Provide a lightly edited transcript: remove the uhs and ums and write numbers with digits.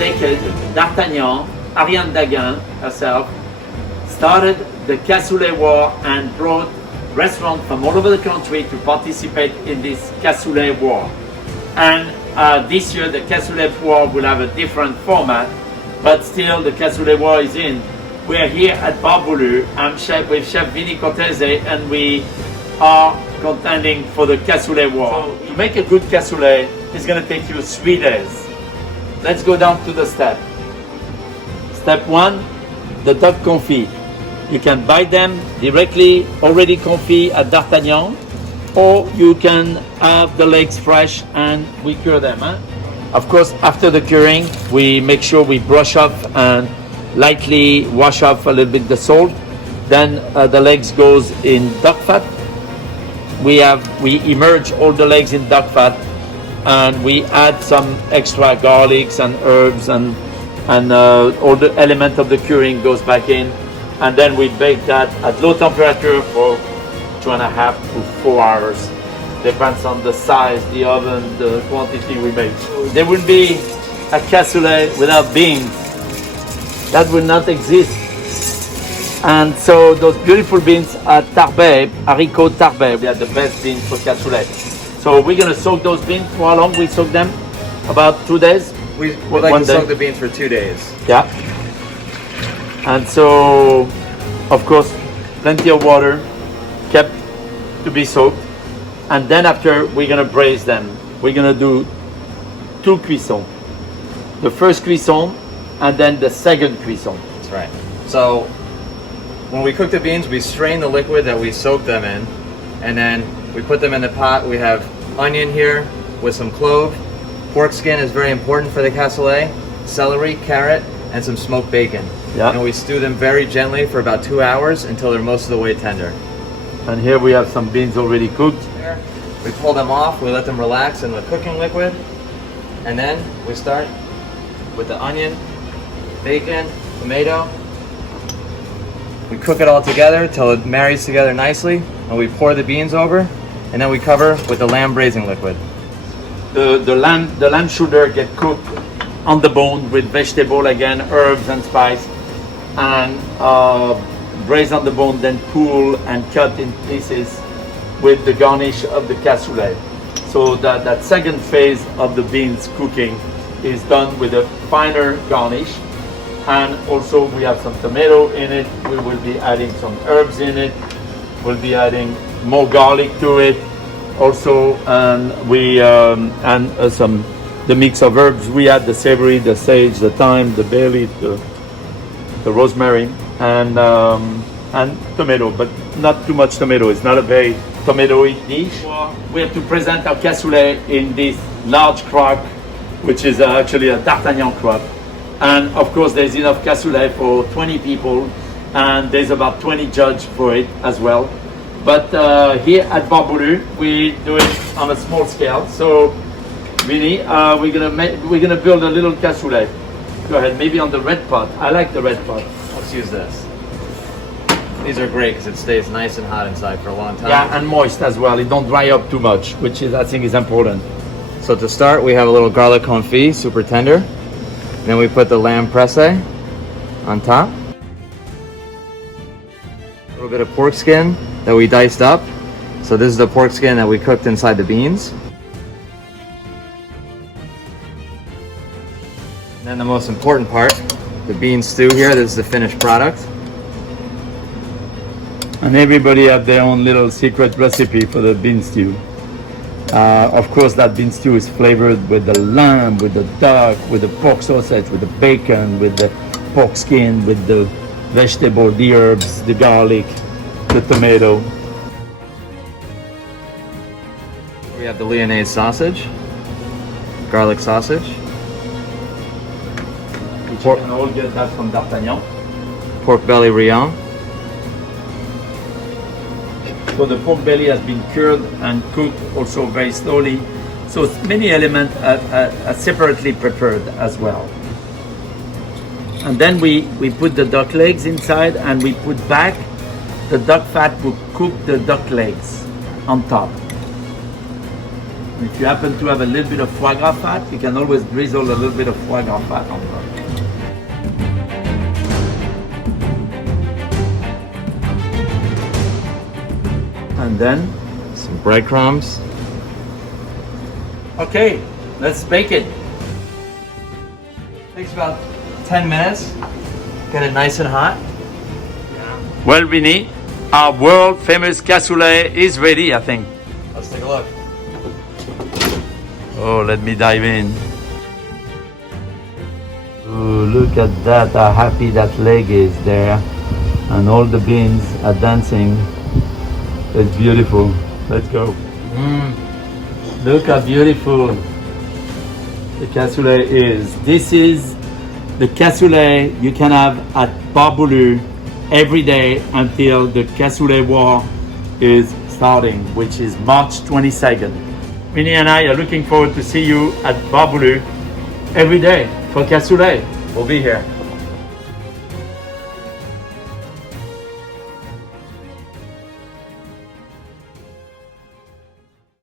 decade, D'Artagnan, Ariane Daguin herself, started the Cassoulet War and brought restaurants from all over the country to participate in this Cassoulet War. And this year the Cassoulet War will have a different format, but still the Cassoulet War is in. We're here at Bar Boulud. I'm with Chef Vinny Cortese, and we are contending for the Cassoulet War. So to make a good cassoulet, it's going to take you 3 days. Let's go down to the step. Step 1, the duck confit. You can buy them directly, already confit at D'Artagnan, or you can have the legs fresh and we cure them. Of course, after the curing, we make sure we brush off and lightly wash off a little bit the salt. Then the legs goes in duck fat. We immerse all the legs in duck fat, and we add some extra garlics and herbs, and all the element of the curing goes back in, and then we bake that at low temperature for 2.5 to 4 hours. Depends on the size, the oven, the quantity we make. There will be a cassoulet without beans. That will not exist. And so those beautiful beans are tarbais, haricot tarbais. We are the best beans for cassoulet. So we're gonna soak those beans. For how long we soak them? About 2 days? We like to soak the beans for 2 days. Yeah. And so, of course, plenty of water kept to be soaked. And then after, we're gonna braise them. We're gonna do 2 cuissons. The first cuisson, and then the second cuisson. That's right. So when we cook the beans, we strain the liquid that we soak them in, and then we put them in the pot. We have onion here with some clove. Pork skin is very important for the cassoulet. Celery, carrot, and some smoked bacon. Yeah. And we stew them very gently for about 2 hours until they're most of the way tender. And here we have some beans already cooked. We pull them off, we let them relax in the cooking liquid, and then we start with the onion, bacon, tomato. We cook it all together till it marries together nicely, and we pour the beans over, and then we cover with the lamb braising liquid. The lamb shoulder get cooked on the bone with vegetable again, herbs and spice, and braised on the bone, then pull and cut in pieces with the garnish of the cassoulet. So that second phase of the beans cooking is done with a finer garnish. And also we have some tomato in it. We will be adding some herbs in it. We'll be adding more garlic to it also, and the mix of herbs. We add the savory, the sage, the thyme, the bay leaf, the rosemary, and tomato, but not too much tomato. It's not a very tomato-y dish. We have to present our cassoulet in this large crock, which is actually a D'Artagnan crock. And of course, there's enough cassoulet for 20 people, and there's about 20 judges for it as well. But here at Bar Boulud, we do it on a small scale. So, Vinny, we're gonna build a little cassoulet. Go ahead, maybe on the red pot. I like the red pot. Let's use this. These are great because it stays nice and hot inside for a long time. Yeah, and moist as well. It don't dry up too much, which is, I think, is important. So to start, we have a little garlic confit, super tender. Then we put the lamb presse on top. A little bit of pork skin that we diced up. So this is the pork skin that we cooked inside the beans. And then the most important part, the bean stew here. This is the finished product. And everybody have their own little secret recipe for the bean stew. Of course, that bean stew is flavored with the lamb, with the duck, with the pork sausage, with the bacon, with the pork skin, with the vegetable, the herbs, the garlic, the tomato. We have the Lyonnaise sausage, garlic sausage. You can all get that from D'Artagnan. Pork belly rion. So the pork belly has been cured and cooked also very slowly. So many elements are separately prepared as well. And then we put the duck legs inside, and we put back the duck fat to cook the duck legs on top. If you happen to have a little bit of foie gras fat, you can always drizzle a little bit of foie gras fat on top. And then, Some breadcrumbs. okay, let's bake it. Takes about 10 minutes. Get it nice and hot. Well, Vinny, our world famous cassoulet is ready, I think. Let's take a look. Oh, let me dive in. Oh, look at that, how happy that leg is there. And all the beans are dancing. It's beautiful. Let's go. Look how beautiful the cassoulet is. This is the cassoulet you can have at Bar Boulud every day until the Cassoulet War is starting, which is March 22nd. Vinny and I are looking forward to see you at Bar Boulud every day for cassoulet. We'll be here.